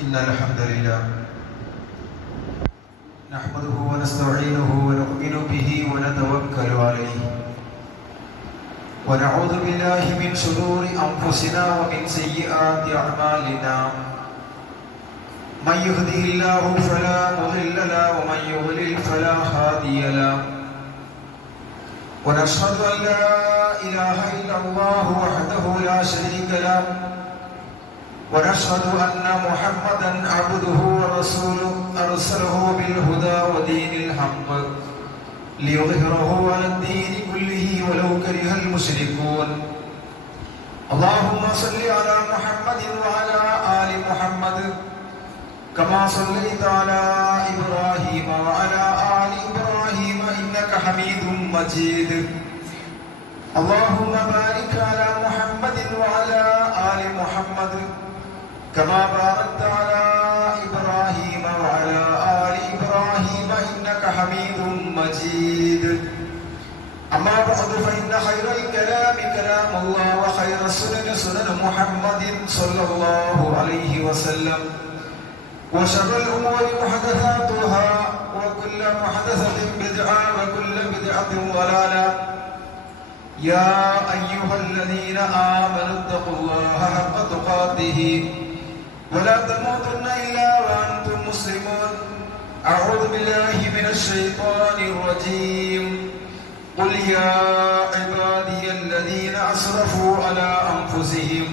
إن الحمد لله نحمده ونستعينه ونؤمن به ونتوكل عليه ونعوذ بالله من شرور أنفسنا ومن سيئات أعمالنا من يهده الله فلا مضل له ومن يضلل فلا هادي له ونشهد أن لا إله إلا الله وحده لا شريك له ونشهد أن محمدا عبده ورسوله أرسله بالهدى ودين الحق ليظهره على الدين كله ولو كره المشركون اللهم صل على محمد وعلى آل محمد كما صليت على إبراهيم وعلى آل إبراهيم إنك حميد مجيد اللهم بارك على محمد وعلى آل محمد كما باركت على إبراهيم وعلى آل إبراهيم إنك حميد مجيد أما بعد فإن خير الكلام كلام الله وخير السنن سنن محمد صلى الله عليه وسلم وشر الأمور محدثاتها وكل محدثة بدعة وكل بدعة ضلالة يا أيها الذين آمنوا اتقوا الله حق تقاته ولا تموتن إلا وأنتم مسلمون أعوذ بالله من الشيطان الرجيم قل يا عبادي الذين أسرفوا على أنفسهم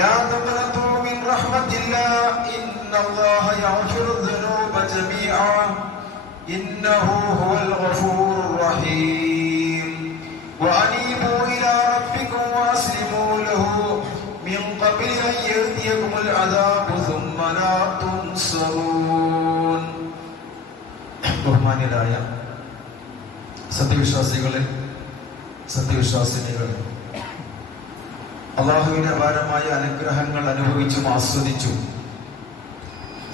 لا تقنطوا من رحمة الله إن الله يغفر الذنوب جميعا إنه هو الغفور الرحيم وأنيبوا إلى ربكم وأسلموا له من قبل أن يأتيكم العذاب ثم لا تنصرون. ബഹുമാന്യരായ സത്യവിശ്വാസികളെ, സത്യവിശ്വാസിനികളെ, അള്ളാഹുവിന്റെ അപാരമായ അനുഗ്രഹങ്ങൾ അനുഭവിച്ചും ആസ്വദിച്ചും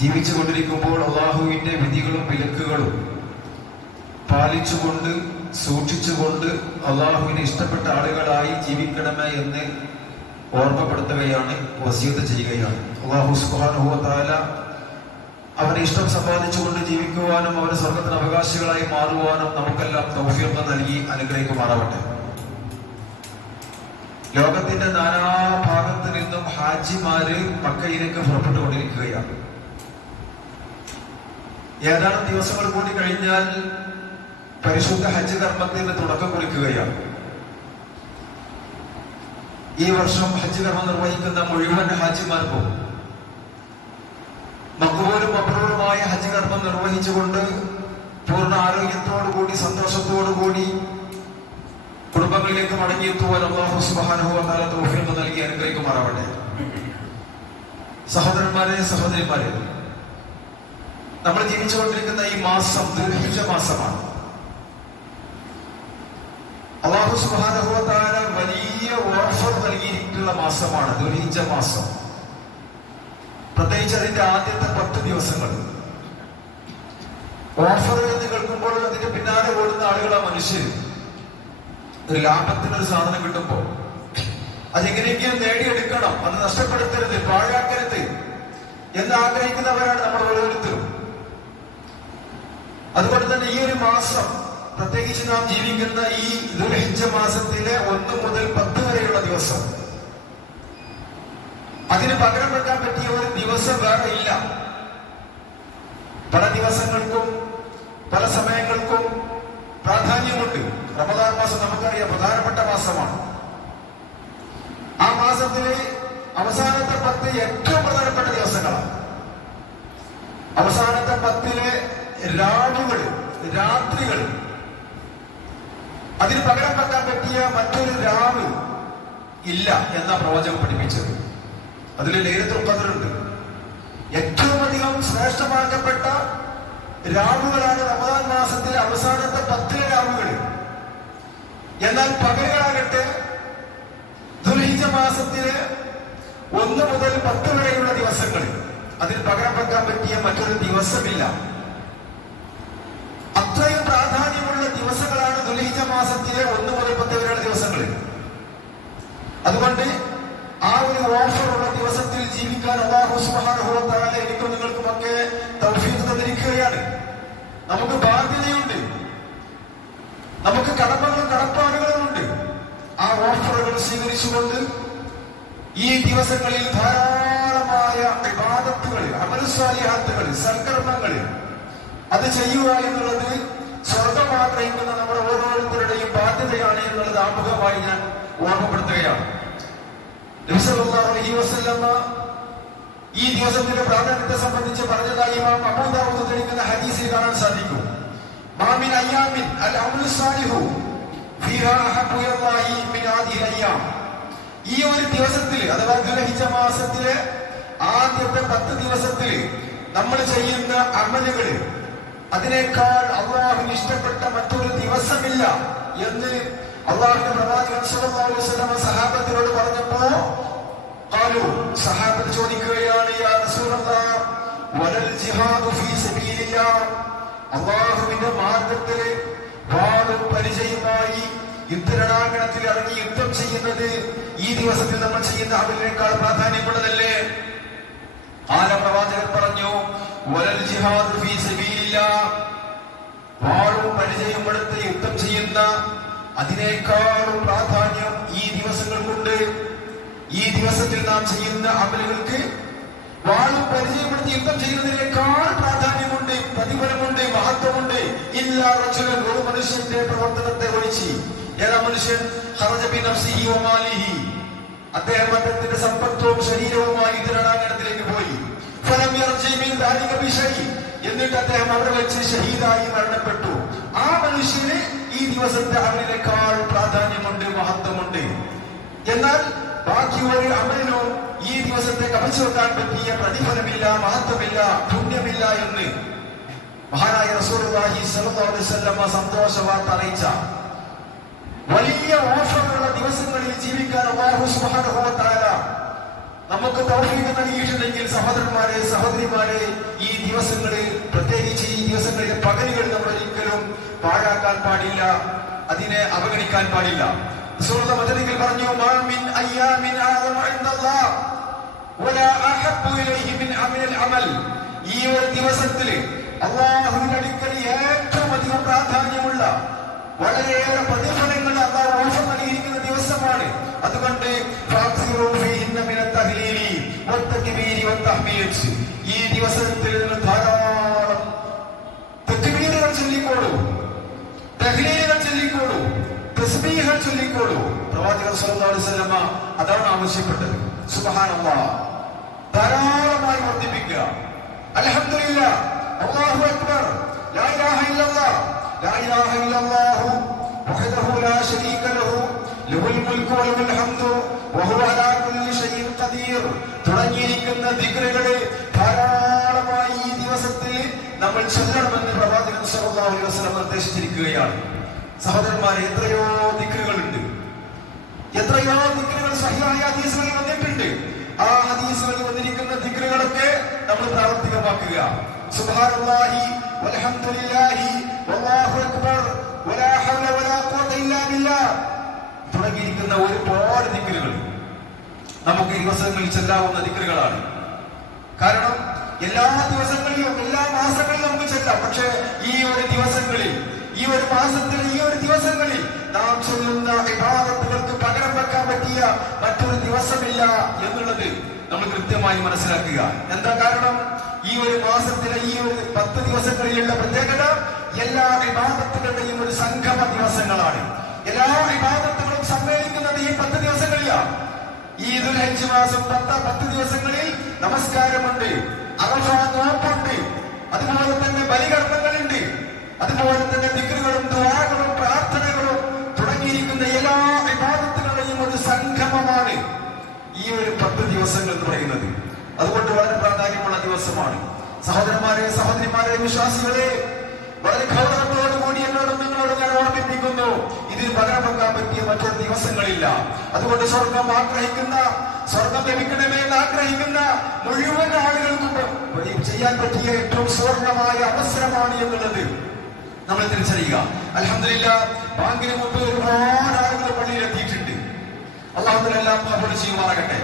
ജീവിച്ചു കൊണ്ടിരിക്കുമ്പോൾ അള്ളാഹുവിന്റെ വിധികളും വിലക്കുകളും പാലിച്ചുകൊണ്ട് സൂക്ഷിച്ചുകൊണ്ട് അള്ളാഹുവിന് ഇഷ്ടപ്പെട്ട ആളുകളായി ജീവിക്കണമേ എന്ന് ഓർമ്മപ്പെടുത്തുകയാണ്, വസിയത്ത് ചെയ്യുകയാണ്. അള്ളാഹു സുബ്ഹാനഹു വ തആല അവന്റെ ഇഷ്ടം സമ്പാദിച്ചുകൊണ്ട് ജീവിക്കുവാനും അവന്റെ സ്വർഗ്ഗത്തിന് അവകാശികളായി മാറുവാനും നമുക്കെല്ലാം തൗഫീഖ് നൽകി അനുഗ്രഹിക്കുമാറാവട്ടെ. ലോകത്തിന്റെ നാനാഭാഗത്ത് നിന്നും ഹാജിമാര് മക്കയിലേക്ക് പുറപ്പെട്ടുകൊണ്ടിരിക്കുകയാണ്. ഏതാനും ദിവസങ്ങൾ കൂടി കഴിഞ്ഞാൽ പരിശുദ്ധ ഹജ്ജ് കർമ്മത്തിന് തുടക്കം കുറിക്കുകയാണ്. ഈ വർഷം ഹജ്ജ് കർമ്മം നിർവഹിക്കുന്ന മുഴുവൻ ഹാജിമാർക്കും മഖ്ബൂലും മബ്റൂറുമായ ഹജ്ജ് കർമ്മം നിർവഹിച്ചുകൊണ്ട് പൂർണ്ണ ആരോഗ്യത്തോടുകൂടി സന്തോഷത്തോടുകൂടി കുടുംബങ്ങളിലേക്ക് മടങ്ങിയെത്തുവാൻ അല്ലാഹു സുബ്ഹാനഹു വ തആല തൗഫീഖ് നൽകി അനുഗ്രഹിക്കുമാറാവട്ടെ. സഹോദരന്മാരെ, സഹോദരിമാരെ, നമ്മൾ ജീവിച്ചുകൊണ്ടിരിക്കുന്ന ഈ മാസം ദുൽഹിജ്ജ മാസമാണ്. അല്ലാഹു സുബ്ഹാനഹു വ തആല വലിയ ഓഫർ നൽകിയിട്ടുള്ള മാസമാണ് ദുൽഹിജ്ജ മാസം. പ്രത്യേകിച്ച് അതിന്റെ ആദ്യത്തെ 10 ദിവസങ്ങൾ ഓഫർ എന്ന് കേൾക്കുമ്പോൾ അതിന്റെ പിന്നാലെ ഓടുന്ന ആളുകളാ മനുഷ്യർ. ഒരു ലാഭത്തിനൊരു സാധനം കിട്ടുമ്പോൾ അതെങ്ങനെയെങ്കിലും നേടിയെടുക്കണം, അത് നഷ്ടപ്പെടുത്തരുത്, പാഴാക്കരുത് എന്ന് ആഗ്രഹിക്കുന്നവരാണ് നമ്മൾ ഓരോരുത്തരും. അതുകൊണ്ട് തന്നെ ഈ ഒരു മാസം, പ്രത്യേകിച്ച് നാം ജീവിക്കുന്ന ഈ ദുൽഹിജ്ജ മാസത്തിലെ 1 മുതൽ 10 വരെയുള്ള ദിവസം, അതിന് പകരം വെക്കാൻ പറ്റിയ ഒരു ദിവസം വേറെ ഇല്ല. പല ദിവസങ്ങൾക്കും പല സമയങ്ങൾക്കും പ്രാധാന്യമുണ്ട്. റമദാൻ മാസം നമുക്കറിയാം പ്രധാനപ്പെട്ട മാസമാണ്. ആ മാസത്തിലെ അവസാനത്തെ 10 ഏറ്റവും പ്രധാനപ്പെട്ട ദിവസങ്ങളാണ്. അവസാനത്തെ 10 രാവുകൾ, രാത്രികൾ, അതിന് പകരം വെക്കാൻ പറ്റിയ മറ്റൊരു രാവ് ഇല്ല എന്ന പ്രവചനം പഠിപ്പിച്ചത്. അതിൽ ലൈലത്തുൽ ഖദ്ർ ഉണ്ട്. ഏറ്റവും അധികം ശ്രേഷ്ഠമാക്കപ്പെട്ട രാവുകളാണ് റമദാൻ മാസത്തിലെ അവസാനത്തെ 10 രാവുകൾ. എന്നാൽ പകലുകളാകട്ടെ ദുൽഹിജ്ജ മാസത്തിലെ 1 മുതൽ 10 വരെയുള്ള ദിവസങ്ങളിൽ അതിന് പകരം വെക്കാൻ പറ്റിയ മറ്റൊരു ദിവസമില്ല. അത്രയും പ്രാധാന്യമുള്ള ദിവസങ്ങളാണ് ദുൽഹിജ്ജ മാസത്തിലെ 1 മുതൽ 10 വരെയുള്ള ദിവസങ്ങളിൽ. അതുകൊണ്ട് ആ ഒരു ഓഫറുള്ള ദിവസത്തിൽ ജീവിക്കാൻ അല്ലാഹു സുബ്ഹാനഹു വ തആല നമുക്ക് ബാധ്യതയുണ്ട്, നമുക്ക് കടമകളും കടപ്പാടുകളും ഉണ്ട്. ആ ഓഫറുകൾ സ്വീകരിച്ചുകൊണ്ട് ഈ ദിവസങ്ങളിൽ ധാരാളമായ ഇബാദത്തുകൾ, അമൽസാലിഹാത്തുകൾ, സൽക്കർമ്മങ്ങൾ അത് ചെയ്യുക എന്നുള്ളത് സ്വർഗം ആഗ്രഹിക്കുന്ന നമ്മുടെ ഓരോരുത്തരുടെയും ബാധ്യതയാണ് എന്നുള്ളത് ആമുഖമായി ഞാൻ ഓർമ്മപ്പെടുത്തുകയാണ്. നബി സല്ലല്ലാഹു അലൈഹി വസല്ലം ഈ ദിവസത്തിന്റെ പ്രാധാന്യത്തെ സംബന്ധിച്ച് പറഞ്ഞതായി ഇമാം അബൂ ദാവൂദ് ഉദ്ധരിക്കുന്ന ഹദീസിൽ കാണാൻ സാധിക്കും. മാമിൻ അയ്യാമിൻ അൽ അമലു സാലിഹു ഫീഹാ അഹബ്ബു ഇലല്ലാഹി മിൻ ഹാദിഹിൽ അയ്യാം. ഈ ഒരു ദിവസത്തിൽ അഥവാ ദുൽഹിജ്ജ മാസത്തിലെ ആദ്യത്തെ 10 ദിവസത്തിൽ നമ്മൾ ചെയ്യുന്ന അമലുകൾ അതിനേക്കാൾ അല്ലാഹുവിന് ഇഷ്ടപ്പെട്ട മറ്റൊരു ദിവസമില്ല എന്ന് അല്ലാഹുവിന്റെ പ്രവാചകൻ സല്ലല്ലാഹു അലൈഹി വസല്ലം സഹാബത്തിനോട് പറഞ്ഞപ്പോൾ സഹാബത്ത് ചോദിക്കുകയാണ്, യാ റസൂലല്ലാഹ് വലൽ ജിഹാദു ഫീ സബീലില്ലാഹ്, അല്ലാഹുവിന്റെ മാർഗ്ഗത്തിൽ വാളും പരിചയമായി യുദ്ധരണാങ്കണത്തിൽ ഇറങ്ങി യുദ്ധം ചെയ്യുന്നത് ഈ ദിവസത്തിൽ നമ്മൾ ചെയ്യുന്ന അമലിനേക്കാൾ പ്രാധാന്യമുള്ളതല്ലേ? പ്രവാചകൻ പറഞ്ഞു, വലൽ ജിഹാദു ഫീ സബീലില്ലാഹ്, വാളും പരിചയപ്പെടുത്തി യുദ്ധം ചെയ്യുന്ന അതിനേക്കാളും പ്രാധാന്യം ഈ ദിവസങ്ങൾക്കുണ്ട്. ഈ ദിവസത്തിൽ നാം ചെയ്യുന്ന അമലുകൾക്ക് വാളും പരിചയപ്പെടുത്തി യുദ്ധം ചെയ്യുന്നതിനേക്കാൾ പ്രാധാന്യമുണ്ട്, പ്രതിഫലമുണ്ട്, മഹത്വമുണ്ട്. ഇല്ലാ റജുലൻ, ഒരു മനുഷ്യന്റെ പ്രവർത്തനത്തെ ഒഴിച്ച്. ഏതാ മനുഷ്യൻ? ഖറജ ബിനഫ്സിഹി വമാലിഹി, അദ്ദേഹം അദ്ദേഹത്തിന്റെ സമ്പത്തും ശരീരവുമായി രണാങ്കണത്തിലേക്ക് പോയി. ഫലം യർജി മിൻ ദാലിക ബിശൈഇ, എന്നിട്ട് അദ്ദേഹം അവിടെ വെച്ച് ഷഹീദായി മരണപ്പെട്ടു. ആ മനുഷ്യന് ഈ ദിവസത്തെ അമലിനേക്കാൾ പ്രാധാന്യമുണ്ട്, മഹത്വമുണ്ട്. എന്നാൽ ബാക്കി ഒരു അമലിനോ ഈ ദിവസത്തെ കവച്ചു വെക്കാൻ പറ്റിയ പ്രതിഫലമില്ല, മഹത്വമില്ല, പുണ്യമില്ല എന്ന് മഹാനായ റസൂലുള്ളാഹി സ്വല്ലല്ലാഹു അലൈഹി വസല്ലം സന്തോഷ വാർത്ത അറിയിച്ച വലിയ ഓഫറുള്ള ദിവസങ്ങളിൽ ജീവിക്കാൻ അല്ലാഹു സുബ്ഹാനഹു വ തആല നമുക്ക് തൗഫീഖ് നൽകിയിട്ടുണ്ടെങ്കിൽ സഹോദരന്മാരെ, സഹോദരിമാരെ, ഈ ദിവസങ്ങളിൽ, പ്രത്യേകിച്ച് ഈ ദിവസങ്ങളിലെ പകലുകൾ നമ്മൾ ഒരിക്കലും പാഴാക്കാൻ പാടില്ല, അതിനെ അവഗണിക്കാൻ പാടില്ല. സൂറത്ത് മദനിൽ പറഞ്ഞു, മാ മിൻ അയ്യാമിൻ അഅ്ളമു ഇൻദല്ലാഹ് വലാ അഹബ്ബു ഇലൈഹി മിൻ അമലിൽ അമൽ. ഈ ഒരു ദിവസത്തിൽ അല്ലാഹുവിന്റെ അടുക്കൽ ഏറ്റവും അധികം പ്രാധാന്യമുള്ള വളരെയേറെ പ്രതിഫലങ്ങൾ അല്ലാഹു ഓഫർ നൽകിയിരിക്കുന്ന ദിവസമാണ്. അതുകൊണ്ട് ഈ ദിവസത്തിൽ നിന്ന് ധാരാളം തക്ബീറുകൾ ചൊല്ലിക്കോളൂ, തഹ്ലീലുകൾ ചൊല്ലിക്കോളൂ, തസ്ബീഹുകൾ ചൊല്ലിക്കോളൂ. പ്രവാചകൻ സല്ലല്ലാഹു അലൈഹി വസല്ലം അതാണ് ആവശ്യപ്പെട്ടത്. സുബ്ഹാനല്ലാഹ്, ധാരാളമായി വർദ്ധിപ്പിക്കുക. അൽഹംദുലില്ലാഹ്, അല്ലാഹു അക്ബർ, ലാ ഇലാഹ ഇല്ലല്ലാഹ്, ലാ ഇലാഹ ഇല്ലല്ലാഹു വഹ്ദഹു ലാ ശരീക ലഹു ലഹുൽ മുൽക്കു വലഹുൽ ഹംദു വഹുവ അലാ കുല്ലി ഷൈഇൻ ഖദീർ തുടങ്ങിയിരിക്കുന്ന ദിക്റുകൾ ധാരാളമായി ഈ ദിവസത്തിൽ നമ്മൾ ചൊല്ലണമെന്ന് പ്രവാചകൻ സല്ലല്ലാഹു അലൈഹി വസല്ലം നിർദ്ദേശിച്ചിരിക്കുകയാണ്. സഹോദരന്മാരെ, എത്രയോ ദിക്റുകളുണ്ട്, എത്രയോ ദിക്റുകൾ സഹിഹായ ഹദീസുകളിൽ വന്നിട്ടുണ്ട്. ആ ഹദീസുകളിൽ വന്നിരിക്കുന്ന ദിക്റുകളൊക്കെ നമ്മൾ പ്രാവർത്തികമാക്കുക. സുബ്ഹാനല്ലാഹി വൽഹംദുലില്ലാഹി വല്ലാഹു അക്ബർ വലാ ഹൗല വലാ ഖുവത ഇല്ലാ ബില്ലാഹ് തുടങ്ങിയിരിക്കുന്ന ഒരുപാട് ദിക്റുകൾ നമുക്ക് ഈ ദിവസങ്ങളിൽ ചെല്ലാവുന്ന ദിക്റുകളാണ്. കാരണം എല്ലാ ദിവസങ്ങളിലും എല്ലാ മാസങ്ങളിലും നമുക്ക് ചെല്ലാം. പക്ഷേ ഈ ഒരു ദിവസങ്ങളിൽ, ഈ ഒരു മാസത്തിൽ, ഈ ഒരു ദിവസങ്ങളിൽ നാം ചൊല്ലുന്ന ഇബാദത്തുകൾക്ക് പകരം വെക്കാൻ പറ്റിയ മറ്റൊരു ദിവസമില്ല എന്നുള്ളത് നമ്മൾ കൃത്യമായി മനസ്സിലാക്കുക. എന്താ കാരണം? ഈ ഒരു മാസത്തിലെ ഈ ഒരു 10 ദിവസങ്ങളിലുള്ള പ്രത്യേകത എല്ലാ ഇബാദത്തുകളുടെയും ഒരു സംഗമ ദിവസങ്ങളാണ്. എല്ലാ ഇബാദത്തുകളും സമ്മേളിക്കുന്നത് ഈ 10 ദിവസങ്ങളിലാണ്. ഈ ദുൽഹിജ്ജ് മാസം 10 ദിവസങ്ങളിൽ നമസ്കാരമുണ്ട്, അറഫ നോമ്പുണ്ട്, അതുപോലെ തന്നെ ബലികർമ്മങ്ങളുണ്ട്, അതുപോലെ തന്നെ ദിക്റുകളും ദുആകളും പ്രാർത്ഥനകളും തുടങ്ങിയിരിക്കുന്ന എല്ലാ ഇബാദത്തുകളുടെയും ഒരു സംഗമമാണ് ഈ ഒരു 10 ദിവസങ്ങൾ എന്ന് പറയുന്നത്. അതുകൊണ്ട് വളരെ പ്രാധാന്യമുള്ള ദിവസമാണ്. സഹോദരന്മാരെ, സഹോദരിമാരെ, വിശ്വാസികളെ, വളരെ ഗൗരവത്തോടുകൂടി എന്നോടും നിങ്ങളോടും ഞാൻ ഓർമ്മിപ്പിക്കുന്നു, ഇതിന് പകരം വെക്കാൻ പറ്റിയ മറ്റൊരു ദിവസങ്ങളില്ല. അതുകൊണ്ട് സ്വർഗം ആഗ്രഹിക്കുന്ന, സ്വർഗം ലഭിക്കണമേ എന്ന് ആഗ്രഹിക്കുന്ന മുഴുവൻ ആളുകൾക്കും ചെയ്യാൻ പറ്റിയ ഏറ്റവും സുവർണമായ അവസരമാണ് എന്നുള്ളത് നമ്മൾ തിരിച്ചറിയുക. അൽഹംദുലില്ലാഹ്, ബാങ്കിന് മുമ്പ് ഒരുപാട് ആളുകൾ പള്ളിയിൽ എത്തിയിട്ടുണ്ട്. അല്ലാഹു തആല എല്ലാം കബൂൽ ചെയ്യുമാറാകട്ടെ.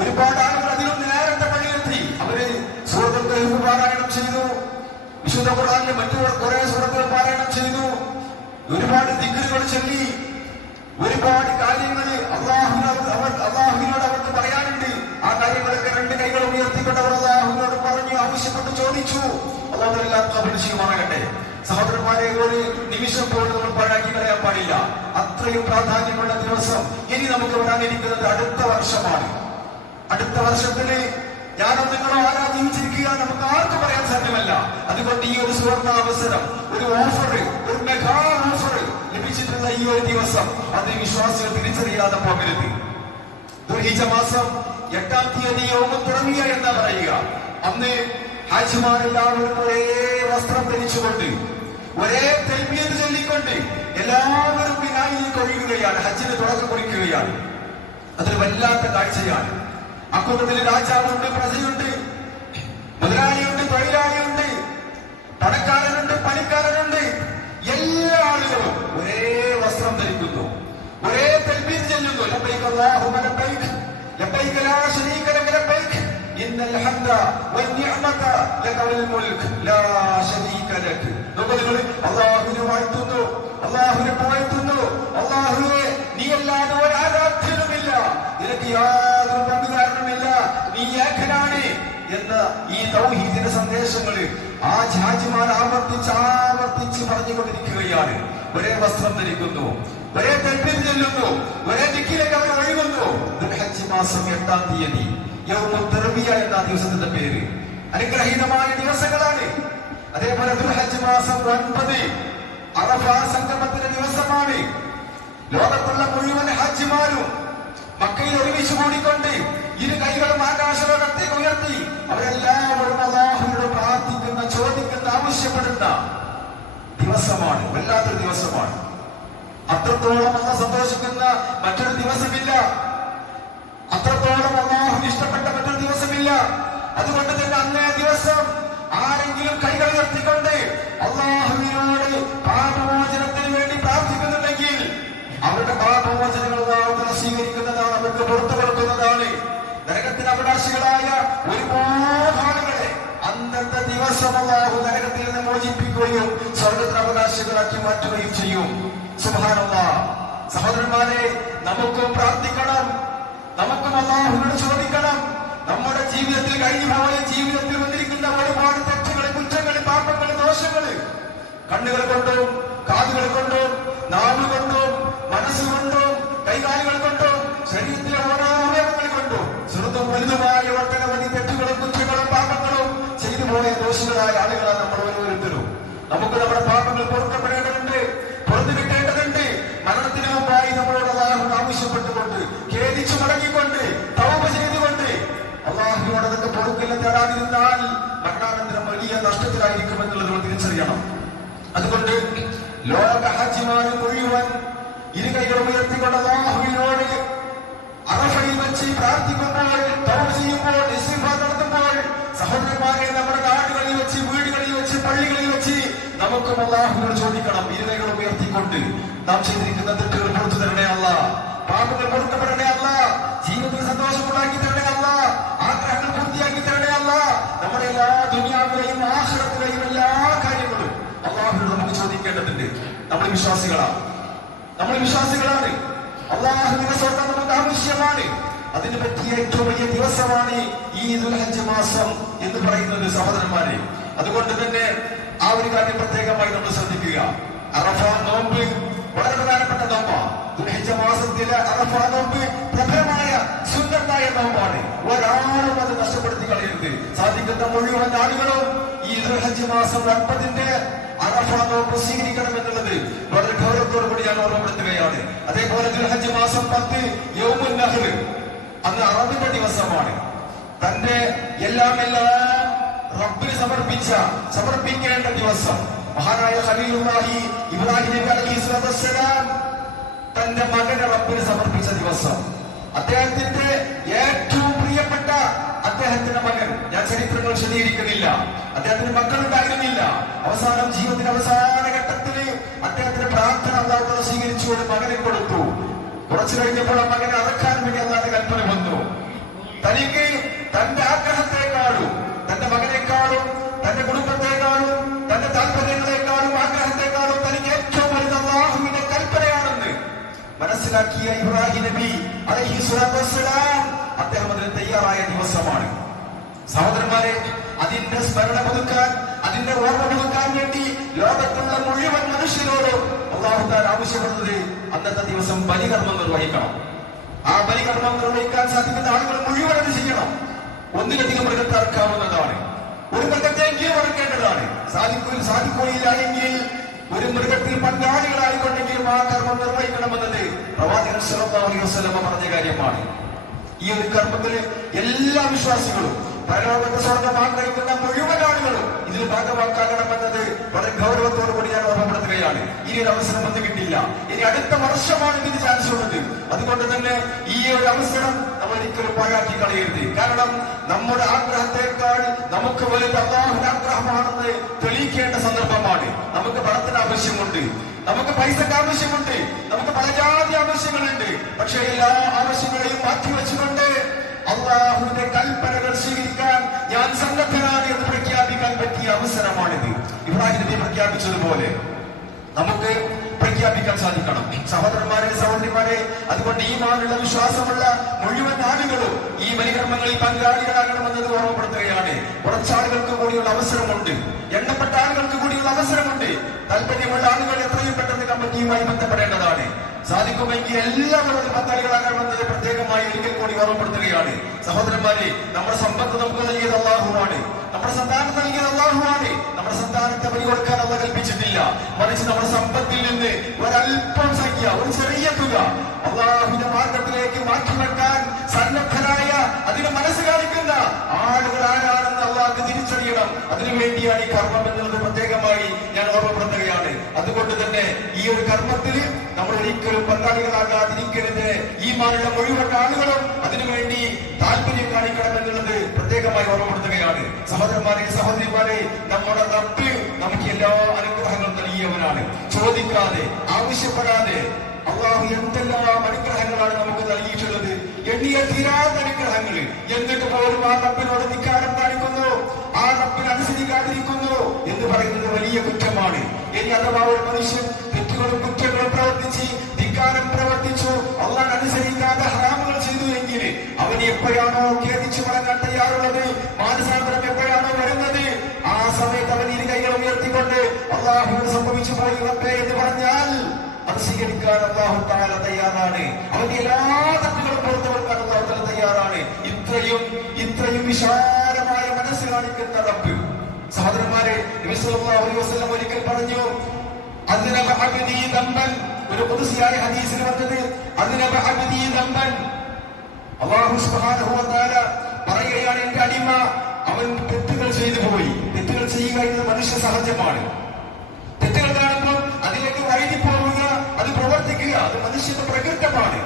ഒരുപാട് ആളുകൾ അതിലൊന്ന് നേരത്തെ പള്ളിയിലെത്തി. അവര് സൂറത്തുൽ കഹ്ഫ് പാരായണം ചെയ്തു, വിശുദ്ധ ഖുർആനിലെ മറ്റു കുറെ സൂറത്തുകൾ പാരായണം ചെയ്തു, ഒരുപാട് ദിക്റുകൾ ചൊല്ലി, ഒരുപാട് കാര്യങ്ങൾ അള്ളാഹുവിനോട് അവർക്ക് പറയാനുണ്ട്. ആ കാര്യങ്ങളൊക്കെ രണ്ട് കൈകൾ ഉയർത്തിക്കൊണ്ട് അവർ അള്ളാഹുവിനോട് പറഞ്ഞു, ആവശ്യപ്പെട്ട് ചോദിച്ചു. അള്ളാഹു എല്ലാം കബൂൽ ചെയ്യുമാറാകട്ടെ. സഹോദരന്മാരെ, ഒരു നിമിഷം പോലും നമ്മൾ പാഴാക്കി കളയാൻ പാടില്ല. അത്രയും പ്രാധാന്യമുള്ള ദിവസം ഇനി നമുക്ക് വരാനിരിക്കുന്നത് അടുത്ത വർഷമാണ്. അടുത്ത വർഷത്തില് ഞാനോ നിങ്ങളോ ആരാ ജീവിച്ചിരിക്കുക നമുക്ക് ആർക്കും പറയാൻ സാധ്യമല്ല. അതുകൊണ്ട് ഈ ഒരു സുവർണ അവസരം, ഒരു ഓഫർ, ഒരു മെഗാ ഓഫർ ലഭിച്ചിട്ടുള്ള ഈ ഒരു ദിവസം അത് വിശ്വാസികൾ തിരിച്ചറിയാതെ പോകരുത്. ദുൽഹിജ്ജ മാസം 8-ാം തീയതി യൗമുൽ തർവിയ എന്നാ പറയുക. അന്ന് ഹാജിമാരെല്ലാവരും ഒരേ വസ്ത്രം ധരിച്ചുകൊണ്ട്, ഒരേ തൽബിയത്ത് ചൊല്ലിക്കൊണ്ട് എല്ലാവരും മിനായിലേക്ക് ഒഴുകുകയാണ്, ഹജ്ജിന് തുടക്കം കുറിക്കുകയാണ്. അതൊരു വല്ലാത്ത കാഴ്ചയാണ്. അക്കൂട്ടത്തിൽ രാജാവുണ്ട്, പ്രജയുണ്ട്, മുതലാളിയുണ്ട്, തൊഴിലാളിയുണ്ട്, പണക്കാരനുണ്ട്, പണിക്കാരനുണ്ട്. എല്ലാ ആളുകളും ഒരേ വസ്ത്രം ധരിക്കുന്നു, ഒരേ തൽബീയത്ത് ചൊല്ലുന്നു. ലബ്ബൈക അല്ലാഹുമ്മ ലബ്ബൈക ലബ്ബൈക ലാ ശരീക ലക ലബ്ബൈക ഇന്നൽ ഹംദ വന്നിഅമത ലക വൽ മുൽക് ലാ ശരീക ലക. നമ്മൾ അല്ലാഹുവിനെ വാഴ്ത്തുന്നു, അല്ലാഹുവിനെ പുകഴ്ത്തുന്നു. അല്ലാഹുവേ, നീ അല്ലാതെ ഒരു ആരാധ്യനുമില്ല, നിനക്ക് യാതൊരു പങ്കുകാരനുമില്ല, നീ ഏകനാണ് എന്ന ഈ തൗഹീദിന്റെ സന്ദേശങ്ങള് ആ ഹാജിമാർ ആവർത്തിച്ച് പറഞ്ഞുകൊണ്ടിരിക്കുകയാണ്. ഒരേ വസ്ത്രം ധരിക്കുന്നു, ഒരേ തൽബീയത്ത് ചൊല്ലുന്നു, ഒരേ ദിക്റിലേക്ക് അവർ ഒഴുകുന്നു. ദുൽഹജ്ജ് മാസം 8-ാം തീയതി യൗമുൽ തർവിയ എന്ന ദിവസത്തിന്റെ പേര് അനുഗ്രഹീതമായ ദിവസങ്ങളാണ്. അതേപോലെ ദുൽഹജ്ജ് മാസം 9 അറഫ സംഗമത്തിന്റെ ദിവസമാണ്. ലോകത്തുള്ള മുഴുവൻ ഹാജിമാരും മക്കയിൽ ഒരുമിച്ച് കൂടിക്കൊണ്ട് ഇരു കൈകളും ആകാശലോകത്തേക്ക് ഉയർത്തി അവരെല്ലാവരും അല്ലാഹുവിനോട് പ്രാർത്ഥിക്കുന്ന, ചോദിക്കുന്ന, ആവശ്യപ്പെടുന്ന ദിവസമാണ്. വല്ലാത്തൊരു ദിവസമാണ്. അത്രത്തോളം അല്ലാഹു സന്തോഷിക്കുന്ന മറ്റൊരു ദിവസമില്ല, അത്രത്തോളം അല്ലാഹുവിന് ഇഷ്ടപ്പെട്ട മറ്റൊരു ദിവസമില്ല. അതുകൊണ്ട് തന്നെ അന്നേ ദിവസം ആരെങ്കിലും കൈകൾ ഉയർത്തിക്കൊണ്ട് അല്ലാഹുവിനോട് പാപമോചനത്തിന് വേണ്ടി പ്രാർത്ഥിക്കുന്നുണ്ടെങ്കിൽ അവരുടെ പാപമോചനങ്ങൾ അല്ലാഹു സ്വീകരിക്കുന്നതാണ്, അവർക്ക് പുറത്തു കൊടുക്കുന്നതാണ്. നരകത്തിന് അവകാശികളായ ഒരുപാട് ആളുകളെ അന്നത്തെ ദിവസം അല്ലാഹു നരകത്തിൽ നിന്ന് മോചിപ്പിക്കുകയും സ്വർഗത്തിന് അവകാശികളാക്കി മാറ്റുകയും ചെയ്യും. സുബ്ഹാനല്ലാഹ്. സഹോദരന്മാരെ, നമുക്കും പ്രാർത്ഥിക്കണം, നമുക്കും അല്ലാഹുവിനോട് ചോദിക്കണം. നമ്മുടെ ജീവിതത്തിൽ കഴിഞ്ഞുപോയ ജീവിതത്തിൽ വന്നിരിക്കുന്ന ഒരുപാട് തെറ്റുകൾ, കുറ്റങ്ങൾ, പാപങ്ങൾ, ദോഷങ്ങൾ കണ്ണുകൾ കൊണ്ടും കാതുകൾ കൊണ്ടും നാവ് കൊണ്ടും മനസ്സുകൊണ്ടും കൈകാലുകൾ കൊണ്ടും ശരീരത്തിലെ ഓരോ അവയവങ്ങൾ കൊണ്ടും ചെറുതും വലുതുമായ ഒട്ടനവധി തെറ്റുകളും കുറ്റങ്ങളും പാപങ്ങളും ചെയ്തു പോയ ദോഷികളായ ആളുകളാണ് നമ്മൾ ഓരോരുത്തരും. നമുക്ക് നമ്മുടെ പാപങ്ങൾ പൊറുക്കപ്പെടേണ്ടതുണ്ട്, പുറത്തു കിട്ടേണ്ടതുണ്ട്. മരണത്തിന് മുമ്പായി നമ്മളോട് അല്ലാഹുവിനോട് ആവശ്യപ്പെട്ടുകൊണ്ട്, ഖേദിച്ചു മടങ്ങിക്കൊണ്ട്, തൗബ ചെയ്തുകൊണ്ട് അല്ലാഹുവിനോട് അതൊക്കെ പൊറുക്കൽ തേടാതിരുന്നാൽ മരണാനന്തരം വലിയ നഷ്ടത്തിലായിരിക്കും എന്നുള്ളത് നമ്മൾ തിരിച്ചറിയണം. അതുകൊണ്ട് ലോക ഹാജിമാര് മുഴുവൻ ഇരു കൈകൾ ഉയർത്തിക്കൊണ്ട് അല്ലാഹുവിനോട് അറഫയിൽ വെച്ച് പ്രാർത്ഥിക്കുമ്പോൾ, തൗബ ചെയ്യുമ്പോൾ, ഇസ്തിഗ്ഫാർ നടത്തുമ്പോൾ, സഹോദരന്മാരെ, നമ്മുടെ നാടുകളിൽ വെച്ച്, വീടുകളിൽ വെച്ച്, പള്ളികളിൽ വെച്ച് നമുക്കും അല്ലാഹുവിനോട് ചോദിക്കണം. ഇരു കൈകൾ ഉയർത്തിക്കൊണ്ട് നാം ചെയ്തിരിക്കുന്ന തെറ്റുകൾ പുറത്തു തരണേ അല്ലാഹ്, പാപങ്ങൾ പൊറുക്കപ്പെടണേ അല്ലാഹ്, ജീവിതത്തിൽ സന്തോഷമുണ്ടാക്കി തരണേ അല്ലാഹ്, ആഗ്രഹങ്ങൾ പൂർത്തിയാക്കി തരണേ അല്ലാഹ്. നമ്മുടെ എല്ലാ ദുനിയാവിലെയും ആഖിറത്തിലെയും എല്ലാ കാര്യങ്ങളും അല്ലാഹുവിനോട് നമുക്ക് ചോദിക്കേണ്ടതുണ്ട്. നമ്മൾ വിശ്വാസികളാണ്, അല്ലാഹുവിന്റെ സ്വർഗ്ഗം നമുക്ക് ആവശ്യമാണ്. അതിന് പറ്റിയ ഏറ്റവും വലിയ ദിവസമാണ് ഈ ദുൽഹജ്ജ് മാസം എന്ന് പറയുന്നത് സഹോദരന്മാരെ. അതുകൊണ്ട് തന്നെ ആ ഒരു കാര്യം പ്രത്യേകമായി നമ്മൾ ശ്രദ്ധിക്കുക. അറഫ നോമ്പ് വളരെ പ്രധാനപ്പെട്ട നോമ്പാണ്. ദുൽഹജ്ജ് മാസത്തിലെ അറഫ നോമ്പ് പ്രധാനമായ സുന്നത്തായ നോമ്പാണ്. ഒരാളും അത് നഷ്ടപ്പെടുത്തി കളയരുത്. സാധിക്കുന്ന മുഴുവൻ ആളുകളും ഈ ദുൽഹജ്ജ് മാസം 9 അറഫ നോമ്പ് സ്വീകരിക്കണം എന്നുള്ളത് വളരെ ഗൗരവത്തോടു കൂടി ഞാൻ ഓർമ്മപ്പെടുത്തുകയാണ്. അതേപോലെ ദുൽഹജ്ജ് മാസം 10 യൗമുൻ നഹ്ർ, അന്ന് അറബിന്റെ ദിവസമാണ്. തന്റെ എല്ലാം റബ്ബിന് സമർപ്പിക്കേണ്ട ദിവസം. മഹാനായ ഖലീലുല്ലാഹി ഇബ്രാഹിം നബി അലൈഹിസ്സലാത്തു വസ്സലാം തന്റെ മകനെ റബ്ബിന് സമർപ്പിച്ച ദിവസം. അദ്ദേഹത്തിന്റെ ഏറ്റവും പ്രിയപ്പെട്ട അദ്ദേഹത്തിന്റെ മകൻ, ഞാൻ ചരിത്രങ്ങൾ വിശദീകരിക്കുന്നില്ല, അദ്ദേഹത്തിന് മക്കളുണ്ടായിരുന്നില്ല. അവസാനം ജീവിതത്തിന്റെ അവസാന ഘട്ടത്തില് അദ്ദേഹത്തിന്റെ പ്രാർത്ഥന അല്ലാഹു സ്വീകരിച്ചു, ഒരു മകനെ കൊടുത്തു. കുറച്ചു കഴിഞ്ഞപ്പോൾ ആ മകനെ അറക്കാൻ വേണ്ടി അല്ലാഹുവിന്റെ കൽപ്പന വന്നു. തനിക്ക് തന്റെ ആഗ്രഹത്തെക്കാളും, തന്റെ മകനേക്കാളും, തന്റെ കുടുംബത്തെക്കാളും, തന്റെ താല്പര്യങ്ങളെക്കാളും ആഗ്രഹത്തെക്കാളും തനിക്ക് ഏറ്റവും വലുത് അല്ലാഹുവിന്റെ കൽപ്പനയാണെന്ന് മനസ്സിലാക്കിയ ഇബ്രാഹിം നബി അലൈഹിസ്സലാത്തു വസ്സലാം അദ്ദേഹം അതിന് തയ്യാറായ ദിവസമാണ്. സഹോദരന്മാരെ, അതിന്റെ സ്മരണ പുതുക്കാൻ, അതിന്റെ ഓർമ്മ പുതുക്കാൻ വേണ്ടി ലോകത്തുള്ള മുഴുവൻ മനുഷ്യരോടും അല്ലാഹു തആല ആവശ്യപ്പെടുന്നത് അന്നത്തെ ദിവസം ബലികർമ്മം നിർവഹിക്കണം. ആ ബലികർമ്മം നിർവഹിക്കാൻ സാധിക്കുന്ന ആളുകൾ മുഴുവൻ അത് ചെയ്യണം. ഒന്നിലധികം മൃഗത്തെ അറക്കാവുന്നതാണ്. ഒരു മൃഗത്തെ കീഴടക്കേണ്ടതാണ്. സാധിക്കുകയില്ല എങ്കിൽ ഒരു മൃഗത്തിൽ പങ്കാളികളായിക്കൊണ്ടെങ്കിലും ആ കർമ്മം നിർവഹിക്കണമെന്നത് പ്രവാചകൻ സ്വല്ലല്ലാഹു അലൈഹി വസല്ലം പറഞ്ഞ കാര്യമാണ്. ഈ ഒരു കർമ്മത്തിൽ എല്ലാ വിശ്വാസികളും, പരലോകത്തെ സ്വർഗം ആഗ്രഹിക്കുന്ന മുഴുവൻ ആളുകളും ഇതിൽ ഭാഗമാക്കാകണമെന്നത് വളരെ ഗൗരവത്തോടു കൂടി ഞാൻ ഓർമ്മപ്പെടുത്തുകയാണ്. ഇനി ഒരു അവസരം വന്ന് കിട്ടില്ല. ഇനി അടുത്ത വർഷമാണ് ഇതിന് ചാൻസ് ഉള്ളത്. അതുകൊണ്ട് തന്നെ ഈ ഒരു അവസരം നമ്മൾ ഒരിക്കലും പാഴാക്കി കളയരുത്. കാരണം നമ്മുടെ ആഗ്രഹത്തെക്കാൾ നമുക്ക് വലുത് അല്ലാഹുവിന്റെ ആഗ്രഹമാണെന്ന് തെളിയിക്കേണ്ട സന്ദർഭമാണ്. നമുക്ക് പണത്തിന് ആവശ്യമുണ്ട്, നമുക്ക് പൈസക്ക് ആവശ്യമുണ്ട്, നമുക്ക് പല ജാതി ആവശ്യങ്ങളുണ്ട്. പക്ഷേ എല്ലാ ആവശ്യങ്ങളെയും മാറ്റിവെച്ചുകൊണ്ട് അല്ലാഹുവിന്റെ കൽപ്പനകൾ സ്വീകരിക്കാൻ ഞാൻ സന്നദ്ധനാണ് എന്ന് പ്രഖ്യാപിക്കാൻ പറ്റിയ അവസരമാണിത്. ഇബ്രാഹിം നബി പ്രഖ്യാപിച്ചതുപോലെ നമുക്ക് പ്രഖ്യാപിക്കാൻ സാധിക്കണം. സഹോദരന്മാരെ, സഹോദരിമാരെ, അതുകൊണ്ട് ഈമാനുള്ള വിശ്വാസമുള്ള മുഴുവൻ ആളുകളും ഈ ബലികർമ്മങ്ങളിൽ പങ്കാളികളാകണമെന്നത് ഓർമ്മപ്പെടുത്തുകയാണ്. കുറച്ചാളുകൾക്ക് കൂടിയുള്ള അവസരമുണ്ട്, എണ്ണപ്പെട്ട ആളുകൾക്ക് കൂടിയുള്ള അവസരമുണ്ട്. താല്പര്യമുള്ള ആളുകൾ എത്രയും പെട്ടെന്ന് കമ്മിറ്റിയുമായി ബന്ധപ്പെടേണ്ടതാണ്. സാധിക്കുമെങ്കിൽ എല്ലാവരും പങ്കാളികളാകണമെന്നത് പ്രത്യേകമായി ഒരിക്കൽ കൂടി ഓർമ്മപ്പെടുത്തുകയാണ്. സഹോദരന്മാരെ, നമ്മുടെ സമ്പത്ത് നമുക്ക് നൽകിയത് അല്ലാഹുവാണ്. നമ്മുടെ സന്താനം നൽകിയത് അല്ലാഹുവാണ്. നമ്മുടെ സന്താനത്തെ ബലി കൊടുക്കാൻ അല്ലാഹു കൽപ്പിച്ചിട്ടില്ല. മറിച്ച് നമ്മുടെ സമ്പത്തിൽ നിന്ന് ഒരല്പം സംഖ്യ, ഒരു ചെറിയ തുക അല്ലാഹുവിന്റെ മാർഗത്തിലേക്ക് മാറ്റിവെക്കാൻ സന്നദ്ധരായ, അതിന് മനസ്സ് കാണിക്കുന്ന ആളുകൾ ആരാണെന്ന് അല്ലാഹു തിരിച്ചറിയണം. അതിനുവേണ്ടിയാണ് ഈ കർമ്മം എന്നുള്ളത് പ്രത്യേകമായി ഞാൻ ഓർമ്മപ്പെടുത്തുകയാണ്. അതുകൊണ്ട് തന്നെ ഈ ഒരു കർമ്മത്തിൽ നമ്മൾ ഒരിക്കലും പങ്കാളികളാകാതിരിക്കരുത്. ഈമാനുള്ള മുഴുവൻ ആളുകളും അതിനുവേണ്ടി താല്പര്യം കാണിക്കണം എന്നുള്ളത് പ്രത്യേകമായി ഓർമ്മപ്പെടുത്തുകയാണ്. സഹോദരന്മാരെ, സഹോദരിമാരെ, നമ്മുടെ റബ്ബ് നമുക്ക് എല്ലാ അനുഗ്രഹങ്ങളും നൽകിയവനാണ്. ചോദിക്കാതെ, ആവശ്യപ്പെടാതെ അല്ലാഹു എന്തെല്ലാം അനുഗ്രഹങ്ങളാണ് നമുക്ക് നൽകിയിട്ടുള്ളത്. എണ്ണിയ തീരാത്ത അനുഗ്രഹങ്ങൾ. എന്നിട്ട് പോലും ആ റബ്ബിനോട് ധിക്കാരം കാണിക്കുന്നു, ആ റബ്ബിനെ അനുസരിക്കാതിരിക്കുന്നു എന്ന് പറയുന്നത് വലിയ കുറ്റമാണ്. ഇനി അഥവാ ഒരു മനുഷ്യൻ തെറ്റുകളും കുറ്റങ്ങളും പ്രവർത്തിച്ച് ധിക്കാരം പ്രവർത്തിച്ചു, അല്ലാഹുവിനെ അനുസരിക്കാതെ ഹറാമുകൾ ചെയ്തു എങ്കിൽ അവന് എപ്പോഴാണോ ഖേദിച്ചു മടങ്ങാൻ തയ്യാറുള്ളത്, മാനസാന്തരം എപ്പോഴാണോ വരുന്നത്, ആ സമയത്ത് അവൻ ഇരു കൈകൾ ഉയർത്തിക്കൊണ്ട് അല്ലാഹുവിനോട് സംഭവിച്ചു പോയി റബ്ബേ എന്ന് പറഞ്ഞാൽ അത് സ്വീകരിക്കാൻ അല്ലാഹു തആല തയ്യാറാണ്. അവന്റെ എല്ലാ തെറ്റുകളും പുറത്തു കൊടുക്കാൻ അല്ലാഹു തആല തയ്യാറാണ്. ഇത്രയും വിശാലമായ മനസ്സ് കാണിക്കുന്ന റബ്ബ്. സഹോദരന്മാരെ, നബി സല്ലല്ലാഹു അലൈഹി വസല്ലം ഒരിക്കൽ പറഞ്ഞു, അദ്നബ അബ്ദി ദംബൻ. ഒരു ഖുദ്സിയായ ഹദീസിൽ വന്നത് അദ്നബ അബ്ദി ദംബൻ. അല്ലാഹു സുബ്ഹാനഹു വ തആല പറയുകയാണ്, എന്റെ അടിമ അവൻ തെറ്റുകൾ ചെയ്തു പോയി. തെറ്റുകൾ ചെയ്യുക എന്നത് മനുഷ്യ സഹജമാണ്. തെറ്റുകൾ കാണുമ്പോൾ അതിലേക്ക് വഴുതി പോവുക, അത് പ്രവർത്തിക്കുക, അത് മനുഷ്യന്റെ പ്രകൃതമാണ്.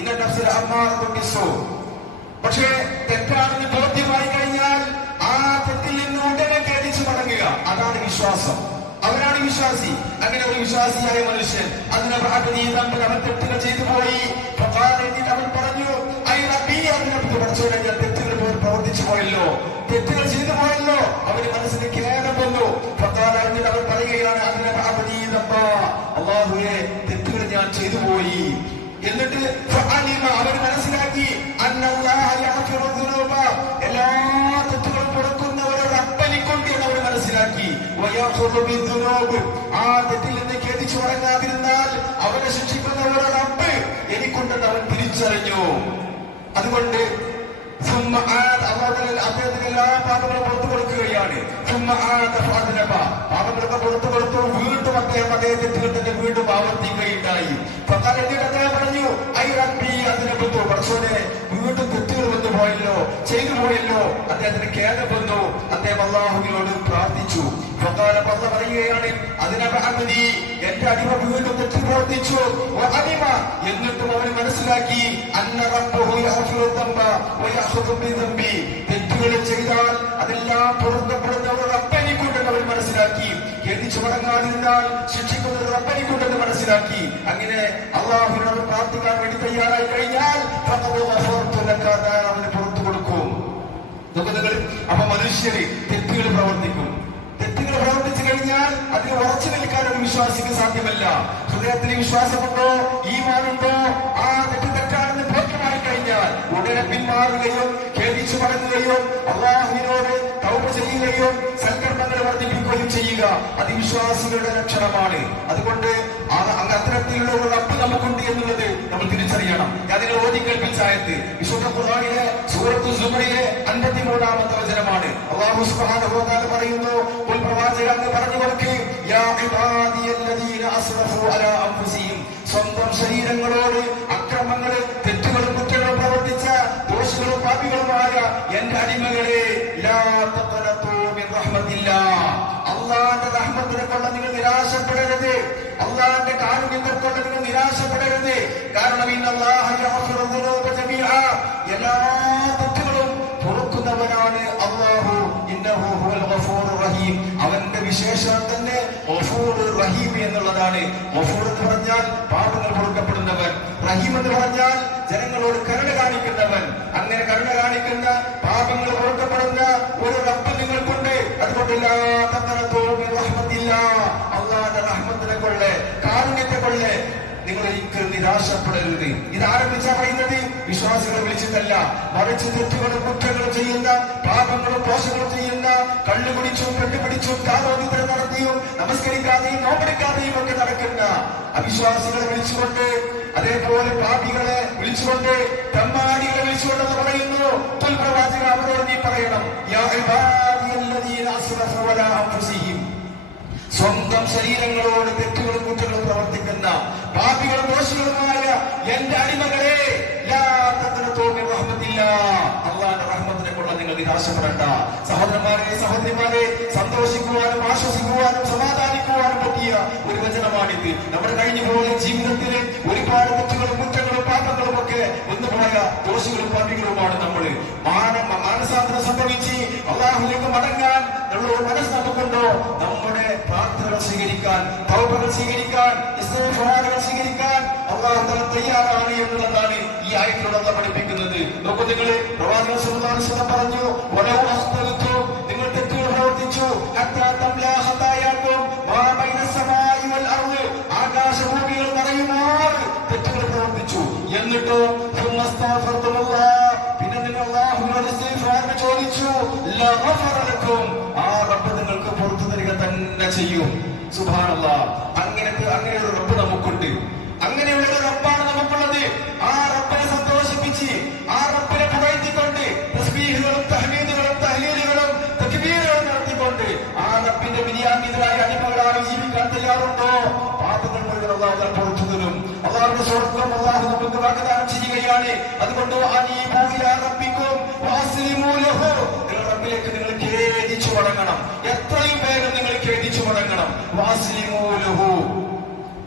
ഇന്ന നഫ്സുൽ അമ്മാറത്തുൻ ബിസ്സൂ. പക്ഷേ തെറ്റാണെന്ന് ബോധ്യമായി കഴിഞ്ഞാൽ ആ തെറ്റിൽ നിന്ന് ഉടനെ ഖേദിച്ചു മടങ്ങുക, അതാണ് വിശ്വാസം. അവനാണ് വിശ്വാസി. അങ്ങനെ ഒരു വിശ്വാസിയായ മനുഷ്യൻ അവൻ തെറ്റുകൾ ചെയ്തു പോയി. അവൻ പറഞ്ഞു, ഞാൻ തെറ്റുകൾ പ്രവർത്തിച്ചു പോയല്ലോ, തെറ്റുകൾ ചെയ്തു പോയല്ലോ. അവന് മനസ്സിന് ഖേദം വന്നു. അവൻ പറയുകയാണ്, അല്ലാഹുവേ, തെറ്റുകൾ ഞാൻ ചെയ്തു പോയി. എന്നിട്ട് അവൻ മനസ്സിലാക്കി, എല്ലാ തെറ്റുകളും കൊടുക്കുന്ന ഒരു റബ്ബനിക്കൊണ്ട് എന്ന് അവൻ മനസ്സിലാക്കി. ആ തെറ്റിൽ നിന്ന് ഖേദിച്ചു മടങ്ങാതിരുന്നാൽ അവനെ ശിക്ഷിക്കുന്ന ഒരു റബ്ബ് എനിക്കുണ്ടെന്ന് അവൻ തിരിച്ചറിഞ്ഞു. അതുകൊണ്ട് അദ്ദേഹത്തിന് എല്ലാ പാപങ്ങളും പുറത്തു കൊടുക്കുകയാണ്. പാപങ്ങളൊക്കെ പുറത്തു കൊടുത്തു. വീണ്ടും അദ്ദേഹം അതേ തെറ്റുകൾ തന്നെ വീണ്ടും ആവർത്തിക്കുകയുണ്ടായി. അദ്ദേഹം പറഞ്ഞു, ഐ റബ്ബി, അതിനെ പുത്തു പടച്ചോനെ, വീണ്ടും തെറ്റുകൾ വന്നു പോയല്ലോ, ചെയ്തു പോയല്ലോ. അദ്ദേഹത്തിന് ഖേദം വന്നു. അദ്ദേഹം അല്ലാഹുവിനോട് പ്രാർത്ഥിച്ചു. പറയുകയാണ്, എന്റെ അടിമ വീണ്ടും തെറ്റ് പ്രവർത്തിച്ചു. എന്നിട്ടും അവന് മനസ്സിലാക്കി, തെറ്റുകൾ ചെയ്താൽ അതെല്ലാം പൊറുക്കപ്പെടുന്ന ഒരു റബ്ബനിക്കുണ്ടെന്ന് അവൻ മനസ്സിലാക്കി. ഖേദിച്ചു മടങ്ങാതിരുന്നാൽ ശിക്ഷിക്കുന്ന ഒരു റബ്ബനിക്കുണ്ടെന്ന് മനസ്സിലാക്കി. അങ്ങനെ അല്ലാഹുവിനോട് പ്രാർത്ഥിക്കാൻ വേണ്ടി തയ്യാറായി കഴിഞ്ഞാൽ അവന് പുറത്തു കൊടുക്കും. അപ്പൊ മനുഷ്യര് തെറ്റുകൾ പ്രവർത്തിക്കും. തെറ്റുകൾ പ്രവർത്തിച്ചു കഴിഞ്ഞാൽ അതിന് ഉറച്ചു നിൽക്കാൻ ഒരു വിശ്വാസിക്ക് സാധ്യമല്ല. ഹൃദയത്തിന് വിശ്വാസമുണ്ടോ, ഈമാനുണ്ടോ, ആ തെറ്റാണെന്ന് ബോധ്യമായി കഴിഞ്ഞാൽ ഉടനെ പിന്മാറുകയും ഖേദിച്ചു മടങ്ങുകയും അള്ളാഹുവിനോട് തൗബ ചെയ്യുകയും സൽക്കർമ്മങ്ങൾ വർദ്ധിപ്പിക്കുകയും ചെയ്യുക അത് വിശ്വാസികളുടെ ലക്ഷണമാണ്. അതുകൊണ്ട് അത്തരത്തിലുള്ള ഒരു റബ്ബ് നമുക്കുണ്ട് എന്നുള്ളത് നമ്മൾ തിരിച്ചറിയണം. ഞാൻ നിങ്ങൾ ഓതി കേൾപ്പിച്ച ആയത്ത് വിശുദ്ധ ഖുർആനിലെ സൂറത്തു സുമറിലെ 53-ാമത്തെ വചനമാണ്. അല്ലാഹു സുബ്ഹാനഹു വ തആല പറയുന്നു, ഖുൽ പ്രവാചക അങ്ങ് പറഞ്ഞു കൊടുക്കേ, യാ ഇബാദിയല്ലദീന അസ്റഫു അലാ അൻഫുസിഹിം, സ്വന്തം ശരീരങ്ങളോട് അക്രമങ്ങൾ തെറ്റുകളും കുറ്റങ്ങളും പ്രവർത്തിച്ച ദോഷികളും പാപികളുമായ എന്റെ അടിമകളെ, ലാ തഖനതു മിൻ റഹ്മത്തില്ലാഹ്, അല്ലാഹുവിന്റെ റഹ്മത്തിനെ കൊണ്ട് നിങ്ങൾ നിരാശപ്പെടരുത്, അള്ളാഹുവിന്റെ കാരുണ്യത്തെ കൊണ്ട് നിങ്ങൾ നിരാശപ്പെടരുത്. കാരണം ഇന്നല്ലാഹ യഗ്ഫിറു ദുനൂബ ജമീഅ, എല്ലാ തെറ്റുകളും പൊറുക്കുന്നവനാണ് അല്ലാഹു. ഇന്നഹു ഹുവൽ ഗഫൂറുർ റഹീം, അവന്റെ വിശേഷണം തന്നെ ഗഫൂർ റഹീം എന്നുള്ളതാണ്. ഗഫൂർ എന്ന് പറഞ്ഞാൽ പാപങ്ങൾ പൊറുക്കപ്പെടുന്നവൻ, റഹീം എന്ന് പറഞ്ഞാൽ ജനങ്ങളോട് കരുണ കാണിക്കുന്നവൻ. അങ്ങനെ കരുണ കാണിക്കുന്ന, പാപങ്ങൾ പൊറുക്കപ്പെടുന്ന ഒരു റബ്ബ് നിങ്ങൾക്കുണ്ട്. അതുകൊണ്ട് അള്ളാഹുവിന്റെ റഹ്മത്തിനെ കൊണ്ട്, കാരുണ്യത്തെ കൊണ്ട് നിങ്ങൾ ഒരിക്കലും നിരാശപ്പെടരുത്. ഇത് ആരംഭിച്ചാ പറയുന്നത് വിശ്വാസികളെ വിളിച്ചിട്ടല്ല, മറിച്ച് തെറ്റുകളും കുറ്റങ്ങളും ചെയ്യുന്ന, പാപങ്ങളും ദോഷങ്ങളും ചെയ്യുന്ന, കള്ളുകുടിച്ചും പെട്ടുപിടിച്ചും കാതോദിതരം നടത്തിയും നമസ്കരിക്കാതെയും നോമ്പെടുക്കാതെയും ഒക്കെ നടക്കുന്ന അവിശ്വാസികളെ വിളിച്ചുകൊണ്ട്, അതേപോലെ പാപികളെ വിളിച്ചുകൊണ്ട്, തെമ്മാടികളെ വിളിച്ചുകൊണ്ടെന്ന് പറയുന്നു. പ്രവാചക അവരോട് നീ പറയണം, യാ ഇബാദിയല്ലദീന അസ്റഫു അലാ അൻഫുസിഹിം, സ്വന്തം ശരീരങ്ങളോട് തെറ്റുകളും കുറ്റങ്ങളും പ്രവർത്തിക്കുന്ന പാപികളും ദോഷികളുമായ എന്റെ അടിമകളെ, ലാ തഖനതു മിൻ റഹ്മത്തില്ലാഹ്, അല്ലാഹുവിന്റെ റഹ്മത്തിനെ കൊണ്ട് നിങ്ങൾ നിരാശപ്പെടേണ്ട. സഹോദരന്മാരെ, സഹോദരിമാരെ, സന്തോഷിക്കുവാനും ആശ്വസിക്കുവാനും സമാധാനിക്കുവാനും പറ്റിയ ഒരു വചനമാണിത്. നമ്മുടെ കഴിഞ്ഞു പോയ ജീവിതത്തിൽ ഒരുപാട് തെറ്റുകളും കുറ്റങ്ങളും പാപങ്ങളും ഒക്കെ വന്നുപോയ ദോഷികളും പാപികളുമാണ് നമ്മൾ. മാനസാന്തരം സംഭവിച്ച് അള്ളാഹുവിലേക്ക് മടങ്ങാൻ നമ്മളൊരു മനസ്സ് നമുക്കുണ്ടോ? നമ്മുടെ പ്രാർത്ഥനകൾ സ്വീകരിക്കാൻ, തൗബകൾ സ്വീകരിക്കാൻ, ഇസ്തിഗ്ഫാറുകൾ സ്വീകരിക്കാൻ അള്ളാഹു തയ്യാറാണ് എന്നുള്ളതാണ് ഈ ആയത്തിലൂടെ അല്ലാഹു പഠിപ്പിക്കുന്നത്. നോക്കൂ, നിങ്ങൾ പ്രവാചകൻ സല്ലല്ലാഹു അലൈഹി വസല്ലം പറഞ്ഞു, വലൗ അഖ്തൽതു, നിങ്ങൾ തെറ്റുകൾ പ്രവർത്തിച്ചു, ഹത്താ തംലാ ഖതായാകും മാ ബൈന സമാഇ വൽ അർള്, ആകാശഭൂമികൾ നിറയുമാർ തെറ്റുകൾ പ്രവർത്തിച്ചു, എന്നിട്ടോ പിന്നെ നിങ്ങൾ അല്ലാഹുവിനോട് ഇസ്തിഗ്ഫാർ ചോദിച്ചു, ലഗഫറ ലക്കും, ആ റബ്ബ് നിങ്ങൾക്ക് പുറത്തു തരിക തന്നെ ചെയ്യും. സുബ്ഹാനല്ലാഹ്, അങ്ങനെ ഒരു റബ്ബ് നമുക്കുണ്ട്. അങ്ങനെയുള്ള ഒരു റബ്ബാണ് നമുക്കുള്ളത്. ആ റബ്ബിനെ സന്തോഷിപ്പിച്ച്, ആ റബ്ബിനെ പുകഴ്ത്തിക്കൊണ്ട്, തസ്ബീഹുകളും തഹ്മീദുകളും തഹ്ലീലുകളും തക്ബീറുകളും നടത്തിക്കൊണ്ട് ആ റബ്ബിന്റെ വിനിയാന്വിതരായ അടിമകളായി ജീവിക്കാൻ തയ്യാറുണ്ടോ? പാപങ്ങൾ മുഴുവൻ അല്ലാഹു പുറത്തു തരും. അല്ലാഹുവിന്റെ സ്വർഗ്ഗം അല്ലാഹു നമുക്ക് വാഗ്ദാനം ചെയ്യുകയാണ്. അതുകൊണ്ട് അനീബു ഇലാ റബ്ബിക്കും വഅസ്ലിമൂ ലഹു, റബ്ബിലേക്ക് നിങ്ങൾ ഖേദിച്ചു മടങ്ങണം. എത്രയും വേഗം നിങ്ങൾ ഖേദിച്ചു മടങ്ങണം. വഅസ്ലിമൂ ലഹു,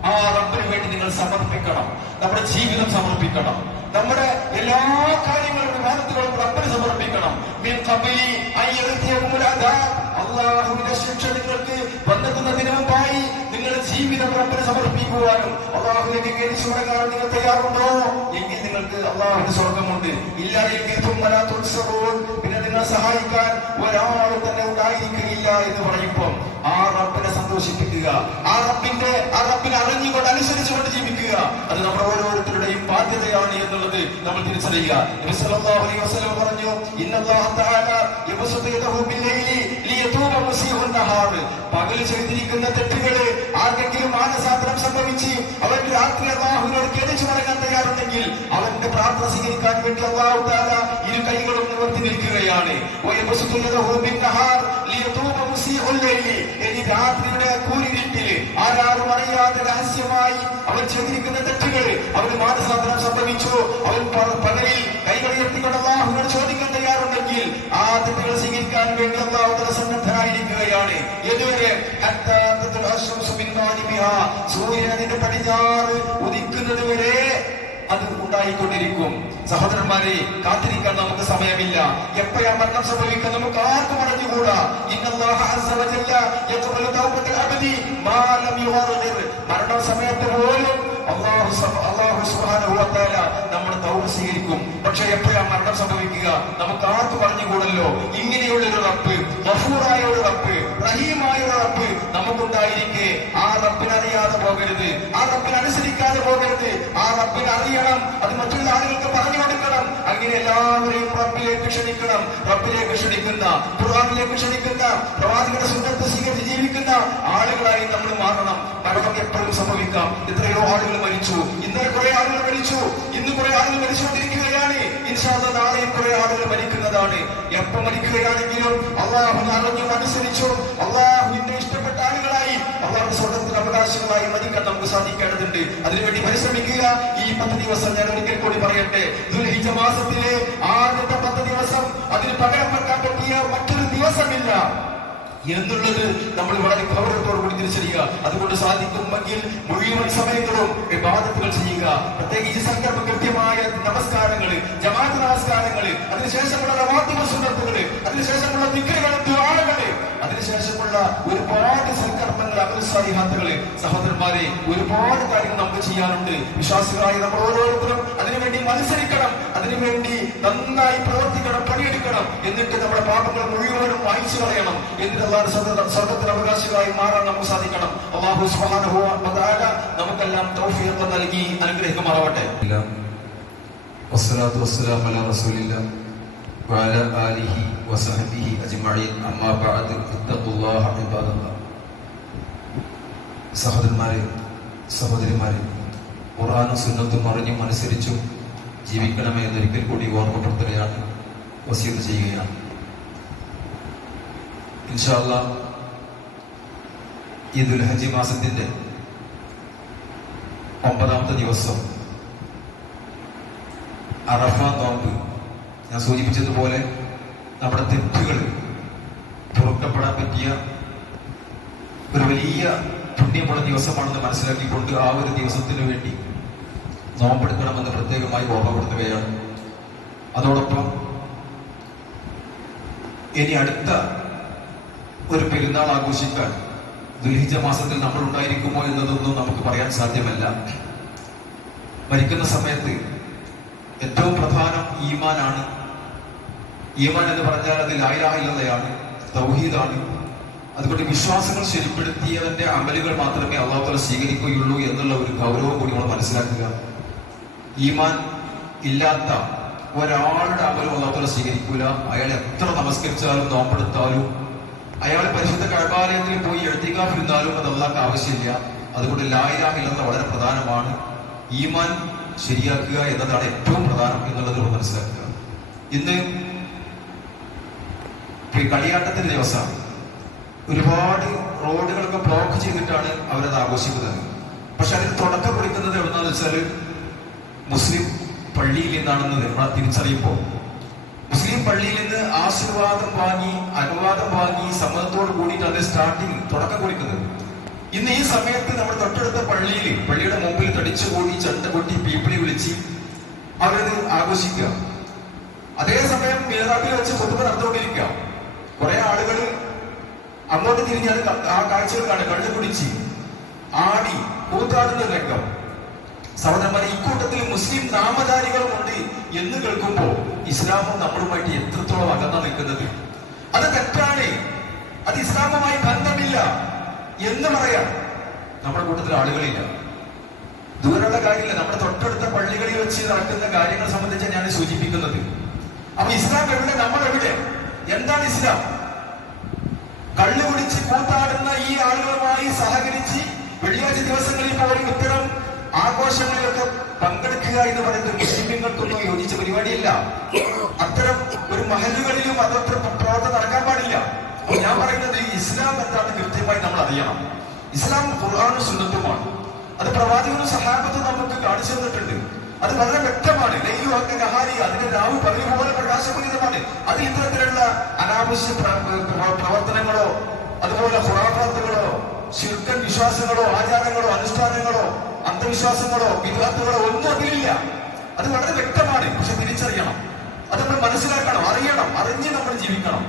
ആ റബ്ബിന് വേണ്ടി നിങ്ങൾ സമർപ്പിക്കണം. നമ്മുടെ ജീവിതം സമർപ്പിക്കണം. നമ്മുടെ എല്ലാ കാര്യങ്ങളും വാദത്തുകളും റബ്ബിന് സമർപ്പിക്കണം. മിൻ ഖബലി അയ്യതിയകുൽ അദാബ്, അല്ലാഹുവിന്റെ ശിക്ഷ നിങ്ങൾക്ക് വന്നെത്തുന്നതിന് മുമ്പായി നിങ്ങളുടെ ജീവിതം റബ്ബിന് സമർപ്പിക്കുവാനും അല്ലാഹുവിലേക്ക് ഖേദിച്ചു മടങ്ങാനും നിങ്ങൾ തയ്യാറുണ്ടോ? എങ്കിൽ നിങ്ങൾക്ക് അല്ലാഹുവിന്റെ സ്വർഗ്ഗമുണ്ട്. ഇല്ലായെങ്കിൽ തുമ്മലാ തുൻസറൂൻ, പിന്നെ നിങ്ങളെ സഹായിക്കാൻ ഒരാളും തന്നെ ഉണ്ടായിരിക്കുകയില്ല എന്ന് പറയുമ്പോൾ ആ റബ്ബിനെ സന്തോഷിപ്പിക്കുക, ആ റബ്ബിനെ അറിഞ്ഞുകൊണ്ട് അനുസരിച്ചുകൊണ്ട് ജീവിക്കുക. അത് നമ്മുടെ ഓരോരുത്തരുടെയും ബാധ്യതയാണ് എന്നുള്ളത് നമ്മൾ തിരിച്ചറിയുക. നബി സല്ലല്ലാഹു അലൈഹി വസല്ലം പറഞ്ഞു, ഇന്നല്ലാഹ തആല യബ്സുതു യദഹു ബില്ലൈലി ലിയതൂബ മുസീഉൻ നഹാർ, പകൽ ചെയ്തിരിക്കുന്ന തെറ്റുകളെ ആർക്കെങ്കിലും മാനസാന്തരം സംഭവിച്ച് അവൻ രാത്രി അല്ലാഹുവിനോട് ഖേദിച്ചു മടങ്ങാൻ തയ്യാറുണ്ടെങ്കിൽ അവന്റെ പ്രാർത്ഥന സ്വീകരിക്കാൻ വേണ്ടി അല്ലാഹു തആല ഇരു കൈകളും നിവർത്തി നിൽക്കുകയാണ്. വയബ്സുതു യദഹു ബിന്നഹാർ ലിയതൂബ മുസീഉൽ ലൈലി, ഇനി രാത്രിയുടെ കൂരിരുട്ടിൽ ആരാരും അറിയാതെ രഹസ്യമായി അവൻ ചെയ്തിരിക്കുന്ന തെറ്റുകൾ അവന് മാനസാന്തരം സംഭവിച്ചു, അവൻ പകലിൽ കൈകൾ ഉയർത്തിക്കൊണ്ട് അല്ലാഹുവിനോട് ചോദിക്കാൻ തയ്യാറുണ്ടെങ്കിൽ ആ തെറ്റുകൾ സ്വീകരിക്കാൻ വേണ്ടി അല്ലാഹു തആല സന്നദ്ധനായിരിക്കുകയാണ്. ഇതുവരെ സൂര്യൻ അതിന്റെ പടിഞ്ഞാറ് ഉദിക്കുന്നത് വരെ അത് ഉണ്ടായിക്കൊണ്ടിരിക്കും. സഹോദരന്മാരെ, കാത്തിരിക്കാൻ നമുക്ക് സമയമില്ല. എപ്പോഴാ മരണം സംഭവിക്കാൻ നമുക്ക് ആർക്കും അറിഞ്ഞുകൂടാ. ഇന്നല്ലാഹ അസ്സ വജല്ല യഖ്ബലു തൗബത്തൽ അബ്ദി മാ ലം യുഗർഗിർ, മരണ സമയത്ത് പോലും അല്ലാഹു സുബ്ഹാനഹു വ തആല നമ്മുടെ തൗബ സ്വീകരിക്കും. പക്ഷെ എപ്പോഴാണ് മരണം സംഭവിക്കുക നമുക്ക് ആർക്ക് പറഞ്ഞുകൂടല്ലോ. ഇങ്ങനെയുള്ളൊരു റബ്ബ്, ഗഫൂറായ ഒരു റബ്ബ്, റഹീമായ ഒരു റബ്ബ് നമുക്കുണ്ടായിരിക്കെ ആ റബ്ബിനറിയാതെ പോകരുത്, ആ റബ്ബിനനുസരിക്കാതെ പോകരുത്. ആ റബ്ബിനെ അറിയണം, അത് മറ്റുള്ള ആളുകൾക്ക് പറഞ്ഞു കൊടുക്കണം. അങ്ങനെ എല്ലാവരെയും റബ്ബിലേക്ക് ക്ഷണിക്കണം. റബ്ബിലേക്ക് ക്ഷണിക്കുന്ന, ഖുർആനിലേക്ക് ക്ഷണിക്കുന്ന, പ്രവാചകന്റെ സുന്നത്ത് സ്വീകരിച്ച് ജീവിക്കുന്ന ആളുകളായി നമ്മൾ മാറണം. മരണം എപ്പോഴും സംഭവിക്കാം. എത്രയോ ആളുകൾ മരിച്ചു, ഇന്നലെ കുറെ ആളുകൾ മരിച്ചു, ഇന്ന് കുറെ ആളുകൾ മരിച്ചുകൊണ്ടിരിക്കുകയാണ്. ഇൻഷാ അല്ലാഹ് നാളെയും കുറെ ആളുകൾ മരിക്കുന്നതാണ്. എപ്പോ മരിക്കുകയാണെങ്കിലും അള്ളാഹുവിനെ അറിഞ്ഞും അനുസരിച്ചും അള്ളാഹുവിന്റെ ഇഷ്ടപ്പെട്ട ആളുകളായി അള്ളാഹുവിന്റെ സ്വർഗ്ഗത്തിൽ അവകാശങ്ങളായി മരിക്കാൻ നമുക്ക് സാധിക്കേണ്ടതുണ്ട്. അതിനുവേണ്ടി പരിശ്രമിക്കുക. ഈ 10 ദിവസം ഞാൻ ഒരിക്കൽ കൂടി പറയട്ടെ, ദുൽഹിജ്ജ മാസത്തിലെ ആദ്യത്തെ 10 ദിവസം അതിന് പകരം വെക്കാൻ പറ്റിയ മറ്റൊരു ദിവസമില്ല എന്നുള്ളത് നമ്മൾ വളരെ ഗൗരവത്തോടു കൂടി തിരിച്ചറിയുക. അതുകൊണ്ട് സാധിക്കുമെങ്കിൽ മുഴുവൻ സമയങ്ങളും ഇബാദത്തുകൾ ചെയ്യുക. പ്രത്യേകിച്ച് സങ്കല്പ കൃത്യമായ നമസ്കാരങ്ങള്, ജമാഅത്ത് നമസ്കാരങ്ങള്, അതിനുശേഷമുള്ള റവാത്തിബ് സുന്നത്തുകള്, അതിനുശേഷമുള്ള ദിക്റുകളും ദുആകള്, അതിനുശേഷമുള്ള ഒരുപാട് സൽക്കർമ്മങ്ങൾ, അമൽസാലിഹാത്തുകള്. സഹോദരന്മാരെ, ഒരുപാട് കാര്യങ്ങൾ നമുക്ക് ചെയ്യാനുണ്ട്. വിശ്വാസികളായി നമ്മൾ ഓരോരുത്തരും അതിനുവേണ്ടി മത്സരിക്കണം, അതിനുവേണ്ടി നന്നായി പ്രവർത്തിക്കണം, പണിയെടുക്കണം. എന്നിട്ട് നമ്മുടെ പാപങ്ങൾ മുഴുവനും വായിച്ചു കളയണം. എന്നിട്ട് സ്വർഗ്ഗത്തിന് അവകാശികളായി മാറാൻ നമുക്ക് സാധിക്കണം. അല്ലാഹു സുബ്ഹാനഹു വ തആല നമുക്കെല്ലാം തൗഫീഖ് നൽകി അനുഗ്രഹിക്കുമാറാവട്ടെ. വസ്സലാത്തു വസ്സലാമു അലാ റസൂലില്ലാഹ് വഅലാ ആലിഹി വസഹ്ബിഹി അജ്മഈൻ. അമ്മാ ബഅദ്, ഇത്തഖുല്ലാഹ ഇബാദല്ലാഹ്. സഹോദരന്മാരെ, സഹോദരിമാരെ, ഖുർആനും സുന്നത്തും അറിഞ്ഞും അനുസരിച്ചും ജീവിക്കണമേ എന്നൊരിക്കൽ കൂടി ഓർമ്മപ്പെടുത്തുകയാണ്, വസിയത്ത് ചെയ്യുകയാണ്. ഇൻഷാ അല്ലാഹ് ഈ ദുൽഹജ്ജ് മാസത്തിന്റെ 9ാമത്തെ ദിവസം അറഫ നോമ്പ്. ഞാൻ സൂചിപ്പിച്ചതുപോലെ നമ്മുടെ തെറ്റുകൾ പൊറുക്കപ്പെടാൻ പറ്റിയ ഒരു വലിയ പുണ്യമുള്ള ദിവസമാണെന്ന് മനസ്സിലാക്കിക്കൊണ്ട് ആ ഒരു ദിവസത്തിന് വേണ്ടി നോമ്പെടുക്കണമെന്ന് പ്രത്യേകമായി ഓർമ്മപ്പെടുത്തുകയാണ്. അതോടൊപ്പം ഇനി അടുത്ത ഒരു പെരുന്നാൾ ആഘോഷിക്കാൻ ദുൽഹിജ്ജ മാസത്തിൽ നമ്മൾ ഉണ്ടായിരിക്കുമോ എന്നതൊന്നും നമുക്ക് പറയാൻ സാധ്യമല്ല. മരിക്കുന്ന സമയത്ത് ഏറ്റവും പ്രധാനം ഈമാനാണ്. ഈമാൻ എന്ന് പറഞ്ഞാൽ അത് ലാ ഇലാഹ ഇല്ലല്ലാഹ്, തൗഹീദാണ്. അതുകൊണ്ട് വിശ്വാസങ്ങൾ ശരിപ്പെടുത്തിയവന്റെ അമലുകൾ മാത്രമേ അല്ലാഹു തആല സ്വീകരിക്കുകയുള്ളൂ എന്നുള്ള ഒരു ഗൗരവം കൂടി നമ്മൾ മനസ്സിലാക്കുക. ഈമാൻ ഇല്ലാത്ത ഒരാളുടെ അമലും അല്ലാഹു തആല സ്വീകരിക്കൂല. അയാൾ എത്ര നമസ്കരിച്ചാലും നോമ്പെടുത്താലും, അയാൾ പരിശുദ്ധ കഅബാലയത്തിൽ പോയി ഇഅ്തികാഫ് ഇരുന്നാലും അത് അല്ലാഹുവിന് ആവശ്യമില്ല. അതുകൊണ്ട് ലാ ഇലാഹ ഇല്ലല്ലാഹ് വളരെ പ്രധാനമാണ്. ഈമാൻ ശരിയാക്കുക എന്നതാണ് ഏറ്റവും പ്രധാനം എന്നുള്ളത് നമ്മൾ മനസ്സിലാക്കുക. ഇന്ന് കളിയാട്ടത്തിന്റെ ദിവസം ഒരുപാട് റോഡുകളൊക്കെ ബ്ലോക്ക് ചെയ്തിട്ടാണ് അവരത് ആഘോഷിക്കുന്നത്. പക്ഷെ അതിന് തുടക്കം കുറിക്കുന്നത് എവിടെന്നാന്ന് വെച്ചാൽ മുസ്ലിം പള്ളിയിൽ നിന്നാണെന്ന് നമ്മൾ തിരിച്ചറിയുമ്പോൾ, മുസ്ലിം പള്ളിയിൽ നിന്ന് ആശീർവാദം വാങ്ങി, അനുവാദം വാങ്ങി, സമ്മതത്തോട് കൂടിയിട്ട് അത് സ്റ്റാർട്ടിങ് തുടക്കം കുറിക്കുന്നത്. ഇന്ന് ഈ സമയത്ത് നമ്മൾ തൊട്ടടുത്ത പള്ളിയുടെ മുമ്പിൽ തടിച്ചുകൂടി, ചെണ്ട കൊട്ടി, പീപ്പിളി വിളിച്ച് അവരത് ആഘോഷിക്കുക. അതേസമയം മിഹ്റാബിൽ വെച്ച് ഖുത്ബ നടന്നുകൊണ്ടിരിക്കുക. കുറെ ആളുകൾ അങ്ങോട്ട് തിരിഞ്ഞാൽ ആ കാഴ്ചകൾ കാണുക, കള്ളു കുടിച്ച് ആടി കൂത്താടുന്ന രംഗം. സഹോദരന്മാരെ, ഇക്കൂട്ടത്തിൽ മുസ്ലിം നാമധാരികളുമുണ്ട് എന്ന് കേൾക്കുമ്പോൾ ഇസ്ലാമും നമ്മളുമായിട്ട് എത്രത്തോളം അകന്നു നിൽക്കുന്നത്. അത് തെറ്റാണ്, അത് ഇസ്ലാമുമായി ബന്ധമില്ല എന്ന് പറയാം. നമ്മുടെ കൂട്ടത്തിൽ ആളുകളില്ല. ദൂരമുള്ള കാര്യമില്ല, നമ്മുടെ തൊട്ടടുത്ത പള്ളികളിൽ വെച്ച് നടക്കുന്ന കാര്യങ്ങൾ സംബന്ധിച്ച് ഞാൻ സൂചിപ്പിക്കുന്നത്. അപ്പൊ ഇസ്ലാം എവിടെ, നമ്മൾ എവിടെ? എന്താണ് ഇസ്ലാം? കള്ളു കുടിച്ച് കൂത്താടുന്ന ഈ ആളുകളുമായി സഹകരിച്ച് വെള്ളിയാഴ്ച ദിവസങ്ങളിൽ പോലും ഇത്തരം ആഘോഷങ്ങളിലൊക്കെ പങ്കെടുക്കുക എന്ന് പറയുന്നത് മുസ്ലിങ്ങൾക്കൊന്നും യോജിച്ച പരിപാടിയല്ല. അത്തരം ഒരു മഹല്ലുകളിലും അതത്ര പ്രവർത്തനം നടക്കാൻ പാടില്ല. ഞാൻ പറയുന്നത് ഇസ്ലാം എന്താണ് കൃത്യമായി നമ്മൾ അറിയണം. ഇസ്ലാം ഖുർആനും സുന്നത്തുമാണ്. അത് പ്രവാചകനും സഹാബത്തും നമുക്ക് കാണിച്ചു തന്നിട്ടുണ്ട്. അത് വളരെ വ്യക്തമാണ്. അതിന്റെ രാവ് പകൽ പോലെ പ്രകാശപൂരിതമാണ്. അത് ഇത്തരത്തിലുള്ള അനാവശ്യ പ്രവർത്തനങ്ങളോ അതുപോലെ ഖുറാഫാത്തുകളോ ശിർക്കൻ വിശ്വാസങ്ങളോ ആചാരങ്ങളോ അനുഷ്ഠാനങ്ങളോ അന്ധവിശ്വാസങ്ങളോ വിദ്വാത്തുകളോ ഒന്നും അതിലില്ല. അത് വളരെ വ്യക്തമാണ്. പക്ഷെ തിരിച്ചറിയണം, അത് നമ്മൾ മനസ്സിലാക്കണം, അറിയണം, അറിഞ്ഞ് നമ്മൾ ജീവിക്കണം.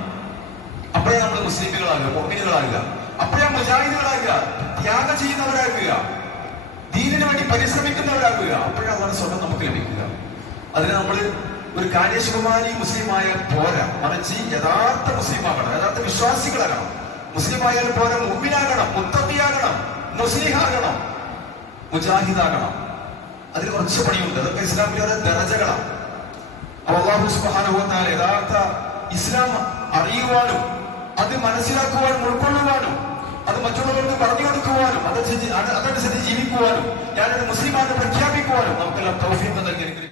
അപ്പോഴേ നമ്മൾ മുസ്ലിമുകളാകുക, മുഅ്മിനുകളാകുക, അപ്പോഴേ മുജാഹിദുകളാകുക, ത്യാഗം ചെയ്യുന്നവരാകുക, ദീനിനു വേണ്ടി പരിശ്രമിക്കുന്നവരാകുക. അപ്പോഴാണ് സ്വർഗം നമുക്ക് ലഭിക്കുക. അതിന് നമ്മൾ ഒരു കാര്യശുമാരി മുസ്ലിമായാൽ പോരാ, മറിച്ച് യഥാർത്ഥ മുസ്ലിമാകണം, യഥാർത്ഥ വിശ്വാസികളാകണം. മുസ്ലിമായാൽ പോരാ, മുഅ്മിനാകണം, മുത്തഖിയാകണം, മുസ്ലിഹാകണം, മുജാഹിദാകണം. അതിൽ കുറച്ച് പണിയുണ്ട്. അതൊക്കെ ഇസ്ലാമിലെ ഓരോ ദറജകളാണ്. അല്ലാഹു സുബ്ഹാനഹു വ തആല യഥാർത്ഥ ഇസ്ലാം അറിയുവാനും അത് മനസ്സിലാക്കുവാനും ഉൾക്കൊള്ളുവാനും അത് മറ്റുള്ളവർക്ക് പറഞ്ഞു കൊടുക്കുവാനും അതനുസരിച്ച് ജീവിക്കുവാനും ഞാനൊരു മുസ്ലിമാണെന്ന് പ്രഖ്യാപിക്കുവാനും നമുക്കെല്ലാം തൗഫീഖ് നൽകി.